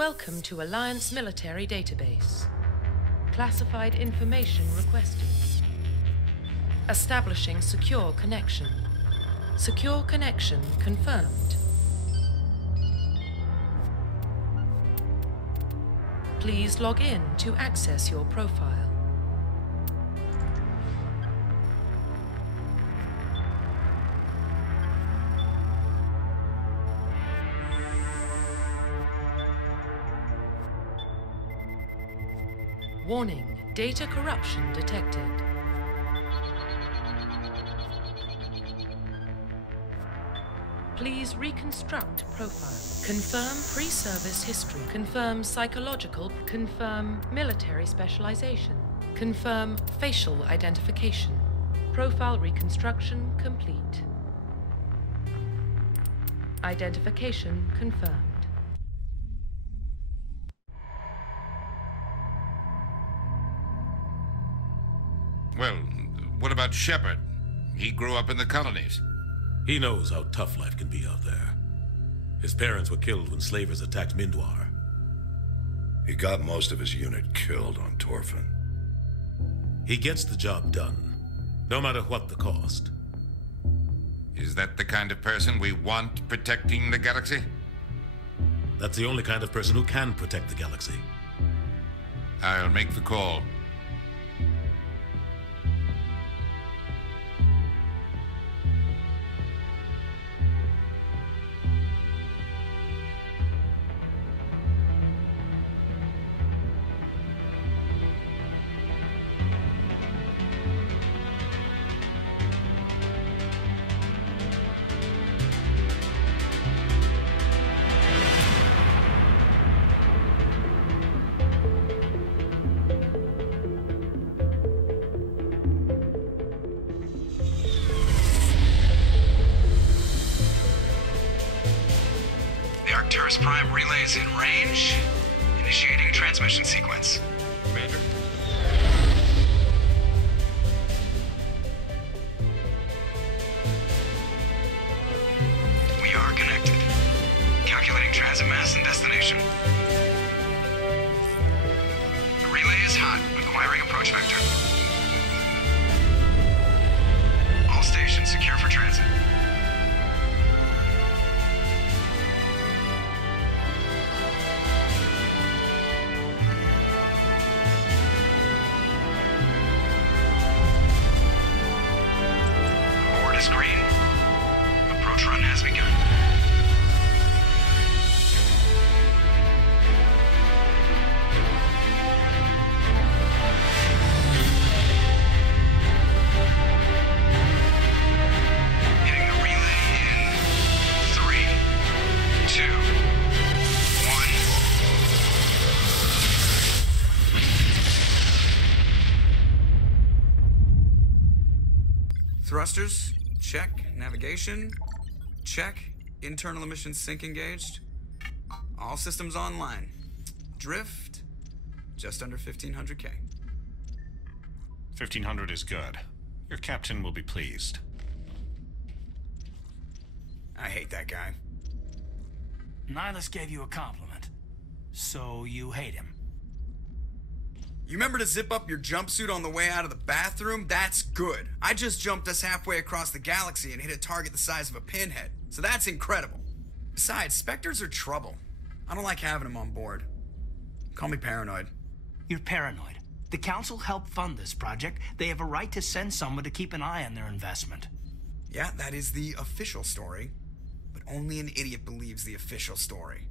Welcome to Alliance Military Database. Classified information requested. Establishing secure connection. Secure connection confirmed. Please log in to access your profile. Warning, data corruption detected. Please reconstruct profile. Confirm pre-service history. Confirm psychological. Confirm military specialization. Confirm facial identification. Profile reconstruction complete. Identification confirmed. Well, what about Shepard? He grew up in the colonies. He knows how tough life can be out there. His parents were killed when slavers attacked Mindwar. He got most of his unit killed on Torfin. He gets the job done, no matter what the cost. Is that the kind of person we want protecting the galaxy? That's the only kind of person who can protect the galaxy. I'll make the call. Prime relay is in range. Initiating transmission sequence. Commander? We are connected. Calculating transit mass and destination. The relay is hot. Acquiring approach vector. All stations secure for transit. Green. Approach run has begun. Hitting the relay in 3, 2, 1. Thrusters. Check. Navigation. Check. Internal emissions sync engaged. All systems online. Drift. Just under 1500K. 1500 is good. Your captain will be pleased. I hate that guy. Nihilus gave you a compliment. So you hate him. You remember to zip up your jumpsuit on the way out of the bathroom? That's good. I just jumped us halfway across the galaxy and hit a target the size of a pinhead. So that's incredible. Besides, Spectres are trouble. I don't like having them on board. Call me paranoid. You're paranoid. The Council helped fund this project. They have a right to send someone to keep an eye on their investment. Yeah, that is the official story. But only an idiot believes the official story.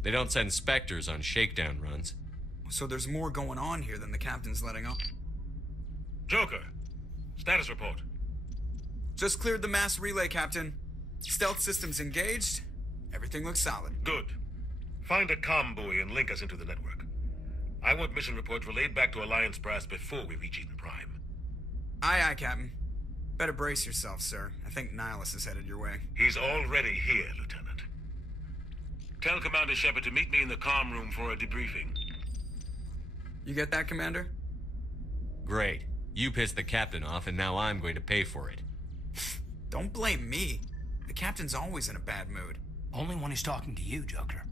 They don't send Spectres on shakedown runs. So there's more going on here than the captain's letting on. Joker, status report. Just cleared the mass relay, Captain. Stealth systems engaged. Everything looks solid. Good. Find a comm buoy and link us into the network. I want mission reports relayed back to Alliance Brass before we reach Eden Prime. Aye, aye, Captain. Better brace yourself, sir. I think Nihilus is headed your way. He's already here, Lieutenant. Tell Commander Shepard to meet me in the comm room for a debriefing. You get that, Commander? Great. You pissed the captain off, and now I'm going to pay for it. Don't blame me. The Captain's always in a bad mood. Only when he's talking to you, Joker.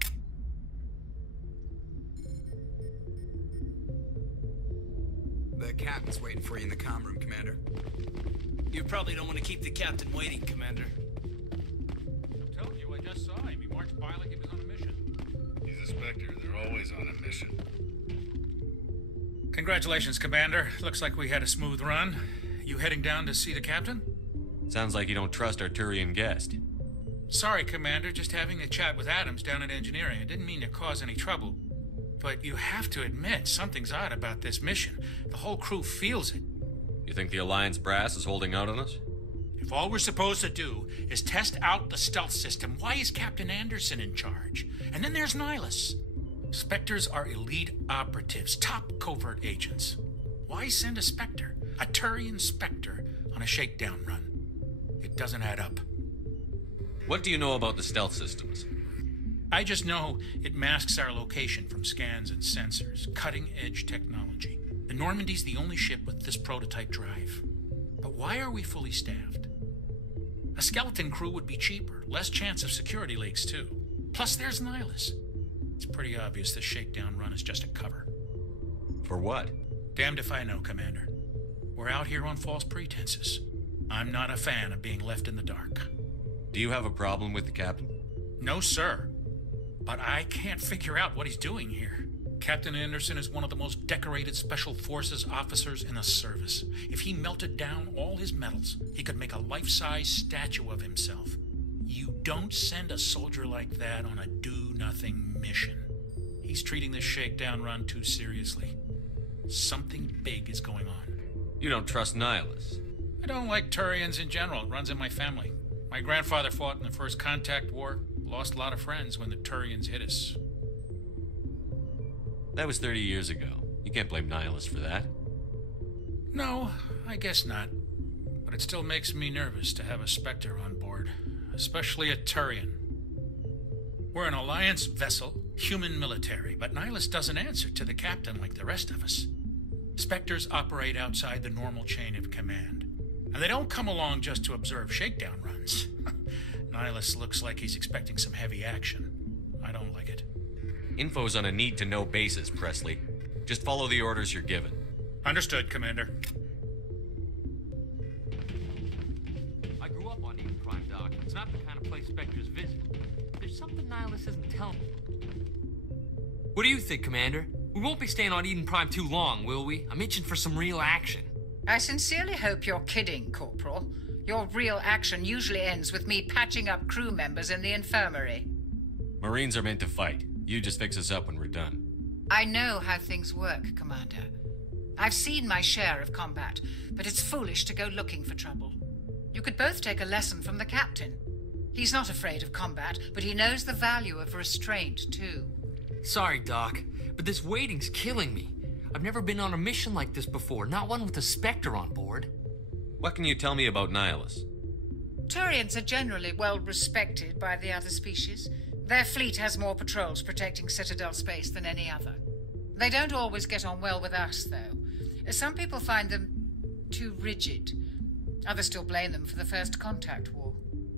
The captain's waiting for you in the comm room, Commander. You probably don't want to keep the captain waiting, Commander. I'm telling you, I just saw him. He marched by like he was on a mission. He's a Spectre. They're always on a mission. Congratulations, Commander. Looks like we had a smooth run. You heading down to see the captain? Sounds like you don't trust our Turian guest. Sorry, Commander. Just having a chat with Adams down at engineering. I didn't mean to cause any trouble. But you have to admit, something's odd about this mission. The whole crew feels it. You think the Alliance brass is holding out on us? If all we're supposed to do is test out the stealth system, why is Captain Anderson in charge? And then there's Nihilus. Spectres are elite operatives, top covert agents. Why send a Spectre, a Turian Spectre, on a shakedown run? It doesn't add up. What do you know about the stealth systems? I just know it masks our location from scans and sensors. Cutting-edge technology. The Normandy's the only ship with this prototype drive. But why are we fully staffed? A skeleton crew would be cheaper, less chance of security leaks too. Plus there's Nihilus. It's pretty obvious this shakedown run is just a cover. For what? Damned if I know, Commander. We're out here on false pretenses. I'm not a fan of being left in the dark. Do you have a problem with the captain? No, sir. But I can't figure out what he's doing here. Captain Anderson is one of the most decorated Special Forces officers in the service. If he melted down all his medals, he could make a life-size statue of himself. You don't send a soldier like that on a do-nothing mission. He's treating this shakedown run too seriously. Something big is going on. You don't trust Nihilus? I don't like Turians in general. It runs in my family. My grandfather fought in the First Contact War. Lost a lot of friends when the Turians hit us. That was 30 years ago. You can't blame Nihilus for that. No, I guess not. But it still makes me nervous to have a Spectre on board. Especially a Turian. We're an Alliance vessel, human military, but Nihilus doesn't answer to the captain like the rest of us. Spectres operate outside the normal chain of command. And they don't come along just to observe shakedown runs. Nihilus looks like he's expecting some heavy action. I don't like it. Info's on a need-to-know basis, Presley. Just follow the orders you're given. Understood, Commander. I grew up on Eden Prime, Doc. It's not the kind of place Spectres visit. There's something Nihilus isn't telling me. What do you think, Commander? We won't be staying on Eden Prime too long, will we? I'm itching for some real action. I sincerely hope you're kidding, Corporal. Your real action usually ends with me patching up crew members in the infirmary. Marines are meant to fight. You just fix us up when we're done. I know how things work, Commander. I've seen my share of combat, but it's foolish to go looking for trouble. You could both take a lesson from the captain. He's not afraid of combat, but he knows the value of restraint, too. Sorry, Doc, but this waiting's killing me. I've never been on a mission like this before, not one with a Spectre on board. What can you tell me about Nihilus? Turians are generally well respected by the other species. Their fleet has more patrols protecting Citadel space than any other. They don't always get on well with us, though. Some people find them too rigid. Others still blame them for the First Contact War.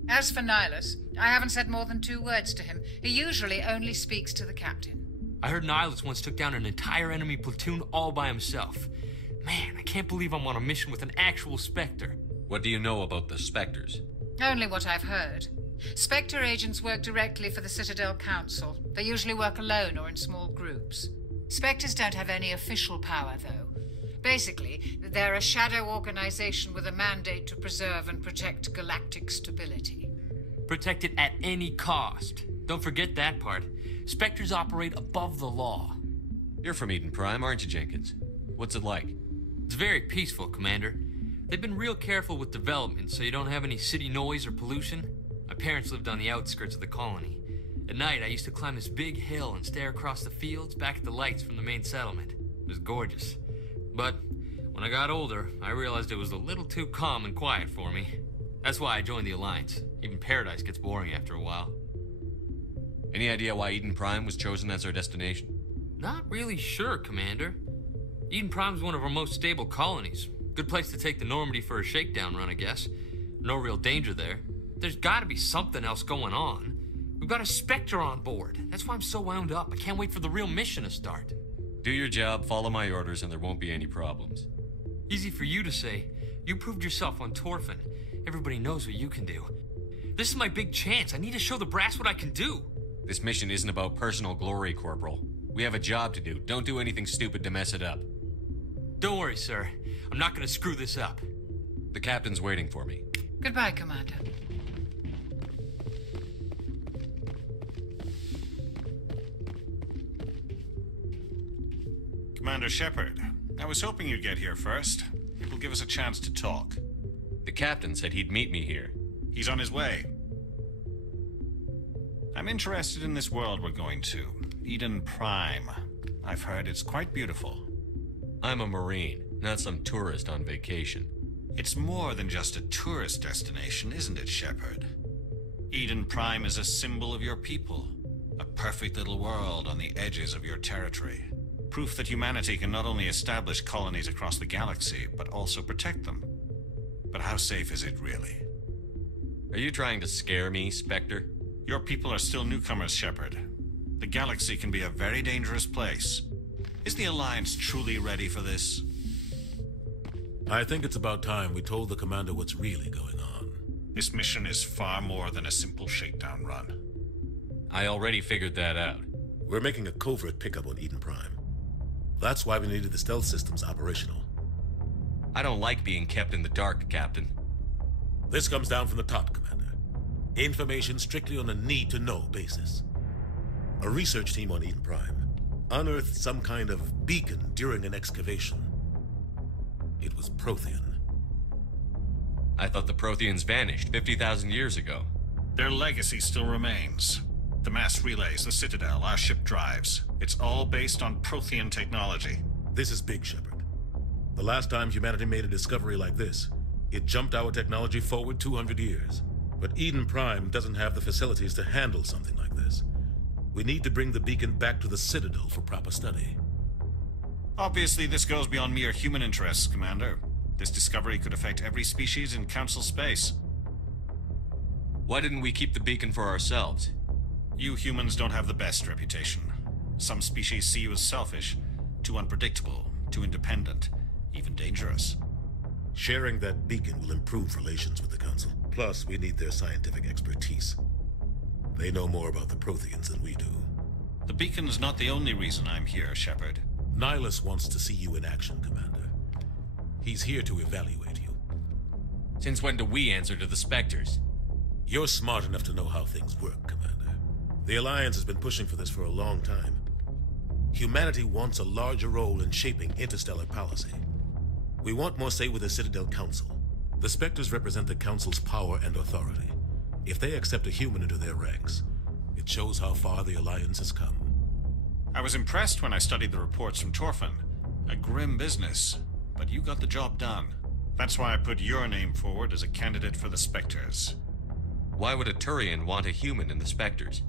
As for Nihilus, I haven't said more than 2 words to him. He usually only speaks to the captain. I heard Nihilus once took down an entire enemy platoon all by himself. Man, I can't believe I'm on a mission with an actual Spectre. What do you know about the Spectres? Only what I've heard. Spectre agents work directly for the Citadel Council. They usually work alone or in small groups. Spectres don't have any official power, though. Basically, they're a shadow organization with a mandate to preserve and protect galactic stability. Protect it at any cost. Don't forget that part. Spectres operate above the law. You're from Eden Prime, aren't you, Jenkins? What's it like? It's very peaceful, Commander. They've been real careful with development, so you don't have any city noise or pollution. My parents lived on the outskirts of the colony. At night, I used to climb this big hill and stare across the fields back at the lights from the main settlement. It was gorgeous. But when I got older, I realized it was a little too calm and quiet for me. That's why I joined the Alliance. Even Paradise gets boring after a while. Any idea why Eden Prime was chosen as our destination? Not really sure, Commander. Eden Prime's one of our most stable colonies. Good place to take the Normandy for a shakedown run, I guess. No real danger there. There's gotta be something else going on. We've got a Spectre on board. That's why I'm so wound up. I can't wait for the real mission to start. Do your job, follow my orders, and there won't be any problems. Easy for you to say. You proved yourself on Torfin. Everybody knows what you can do. This is my big chance. I need to show the brass what I can do. This mission isn't about personal glory, Corporal. We have a job to do. Don't do anything stupid to mess it up. Don't worry, sir. I'm not gonna screw this up. The captain's waiting for me. Goodbye, Commander. Commander Shepard, I was hoping you'd get here first. It will give us a chance to talk. The captain said he'd meet me here. He's on his way. I'm interested in this world we're going to, Eden Prime. I've heard it's quite beautiful. I'm a Marine, not some tourist on vacation. It's more than just a tourist destination, isn't it, Shepard? Eden Prime is a symbol of your people. A perfect little world on the edges of your territory. Proof that humanity can not only establish colonies across the galaxy, but also protect them. But how safe is it really? Are you trying to scare me, Spectre? Your people are still newcomers, Shepard. The galaxy can be a very dangerous place. Is the Alliance truly ready for this? I think it's about time we told the commander what's really going on. This mission is far more than a simple shakedown run. I already figured that out. We're making a covert pickup on Eden Prime. That's why we needed the stealth systems operational. I don't like being kept in the dark, Captain. This comes down from the top, Commander. Information strictly on a need-to-know basis. A research team on Eden Prime unearthed some kind of beacon during an excavation. It was Prothean. I thought the Protheans vanished 50,000 years ago. Their legacy still remains. The mass relays, the Citadel, our ship drives. It's all based on Prothean technology. This is big, Shepard. The last time humanity made a discovery like this, it jumped our technology forward 200 years. But Eden Prime doesn't have the facilities to handle something like this. We need to bring the beacon back to the Citadel for proper study. Obviously, this goes beyond mere human interests, Commander. This discovery could affect every species in Council space. Why didn't we keep the beacon for ourselves? You humans don't have the best reputation. Some species see you as selfish, too unpredictable, too independent, even dangerous. Sharing that beacon will improve relations with the Council. Plus, we need their scientific expertise. They know more about the Protheans than we do. The beacon's not the only reason I'm here, Shepard. Nihilus wants to see you in action, Commander. He's here to evaluate you. Since when do we answer to the Spectres? You're smart enough to know how things work, Commander. The Alliance has been pushing for this for a long time. Humanity wants a larger role in shaping interstellar policy. We want more say with the Citadel Council. The Spectres represent the Council's power and authority. If they accept a human into their ranks, it shows how far the Alliance has come. I was impressed when I studied the reports from Torfin. A grim business, but you got the job done. That's why I put your name forward as a candidate for the Spectres. Why would a Turian want a human in the Spectres?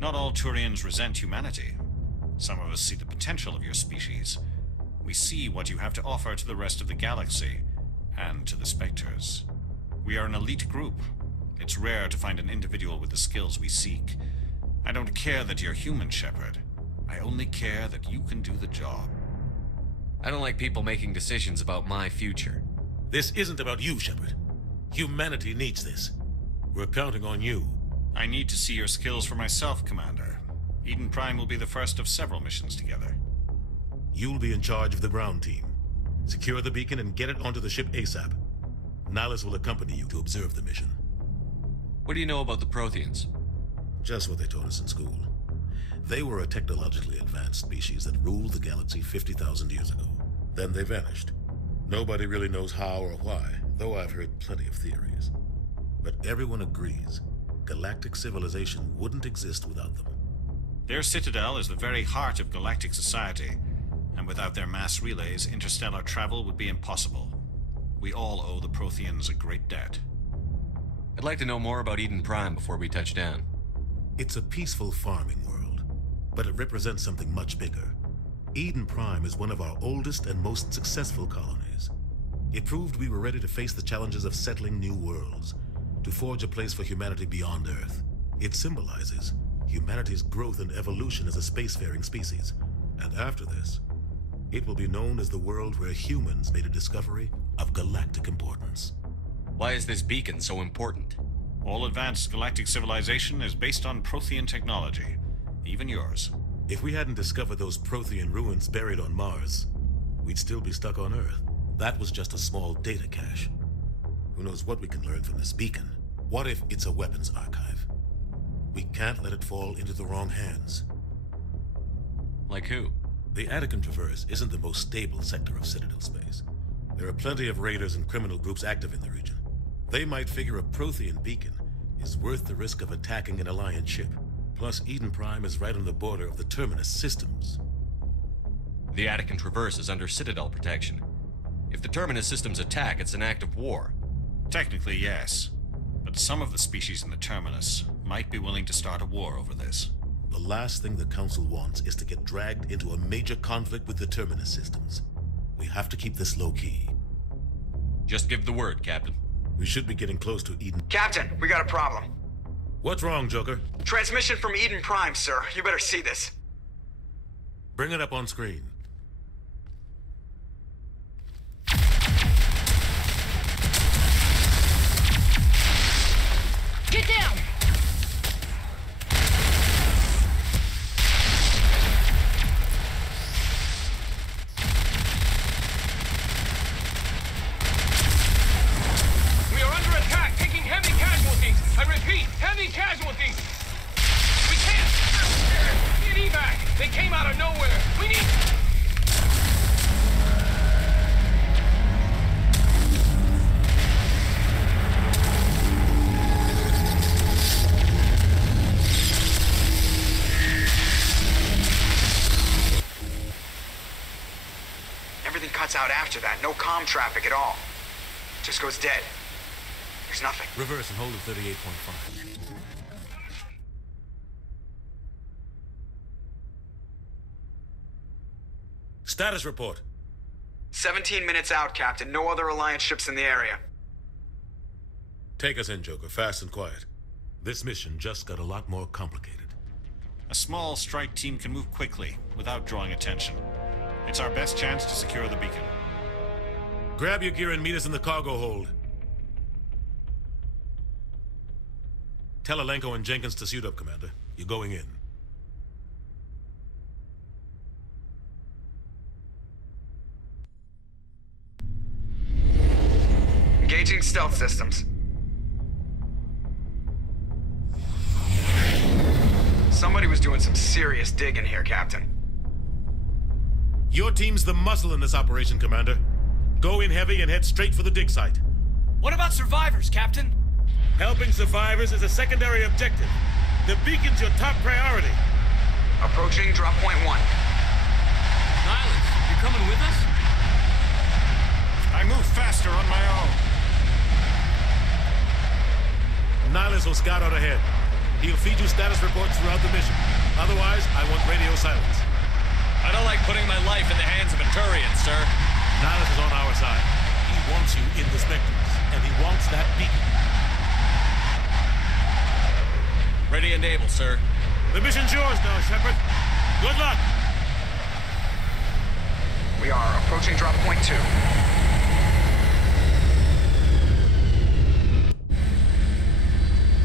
Not all Turians resent humanity. Some of us see the potential of your species. We see what you have to offer to the rest of the galaxy, and to the Spectres. We are an elite group. It's rare to find an individual with the skills we seek. I don't care that you're human, Shepard. I only care that you can do the job. I don't like people making decisions about my future. This isn't about you, Shepard. Humanity needs this. We're counting on you. I need to see your skills for myself, Commander. Eden Prime will be the first of several missions together. You'll be in charge of the ground team. Secure the beacon and get it onto the ship ASAP. Nihilus will accompany you to observe the mission. What do you know about the Protheans? Just what they taught us in school. They were a technologically advanced species that ruled the galaxy 50,000 years ago. Then they vanished. Nobody really knows how or why, though I've heard plenty of theories. But everyone agrees galactic civilization wouldn't exist without them. Their citadel is the very heart of galactic society, and without their mass relays, interstellar travel would be impossible. We all owe the Protheans a great debt. I'd like to know more about Eden Prime before we touch down. It's a peaceful farming world, but it represents something much bigger. Eden Prime is one of our oldest and most successful colonies. It proved we were ready to face the challenges of settling new worlds. to forge a place for humanity beyond Earth. It symbolizes humanity's growth and evolution as a spacefaring species. And after this, it will be known as the world where humans made a discovery of galactic importance. Why is this beacon so important? All advanced galactic civilization is based on Prothean technology, even yours. If we hadn't discovered those Prothean ruins buried on Mars, we'd still be stuck on Earth. That was just a small data cache. Who knows what we can learn from this beacon? What if it's a weapons archive? We can't let it fall into the wrong hands. Like who? The Attican Traverse isn't the most stable sector of Citadel space. There are plenty of raiders and criminal groups active in the region. They might figure a Prothean beacon is worth the risk of attacking an Alliance ship. Plus, Eden Prime is right on the border of the Terminus systems. The Attican Traverse is under Citadel protection. If the Terminus systems attack, it's an act of war. Technically, yes. But some of the species in the Terminus might be willing to start a war over this. The last thing the Council wants is to get dragged into a major conflict with the Terminus systems. We have to keep this low-key. Just give the word, Captain. We should be getting close to Eden. Captain, we got a problem. What's wrong, Joker? Transmission from Eden Prime, sir. You better see this. Bring it up on screen. Get down! We are under attack, taking heavy casualties. I repeat, heavy casualties. We can't get evac. They came out of nowhere. We need... Everything cuts out after that. No comm traffic at all. Just goes dead. There's nothing. Reverse and hold at 38.5. Status report. 17 minutes out, Captain. No other Alliance ships in the area. Take us in, Joker, fast and quiet. This mission just got a lot more complicated. A small strike team can move quickly without drawing attention. It's our best chance to secure the beacon. Grab your gear and meet us in the cargo hold. Tell Alenko and Jenkins to suit up, Commander. You're going in. Engaging stealth systems. Somebody was doing some serious digging here, Captain. Your team's the muscle in this operation, Commander. Go in heavy and head straight for the dig site. What about survivors, Captain? Helping survivors is a secondary objective. The beacon's your top priority. Approaching drop point 1. Nihilus, you're coming with us? I move faster on my own. Nihilus will scout out ahead. He'll feed you status reports throughout the mission. Otherwise, I want radio silence. I don't like putting my life in the hands of a Turian, sir. Nihilus is on our side. He wants you in the Spectres, and he wants that beacon. Ready and able, sir. The mission's yours now, Shepard. Good luck. We are approaching drop point 2.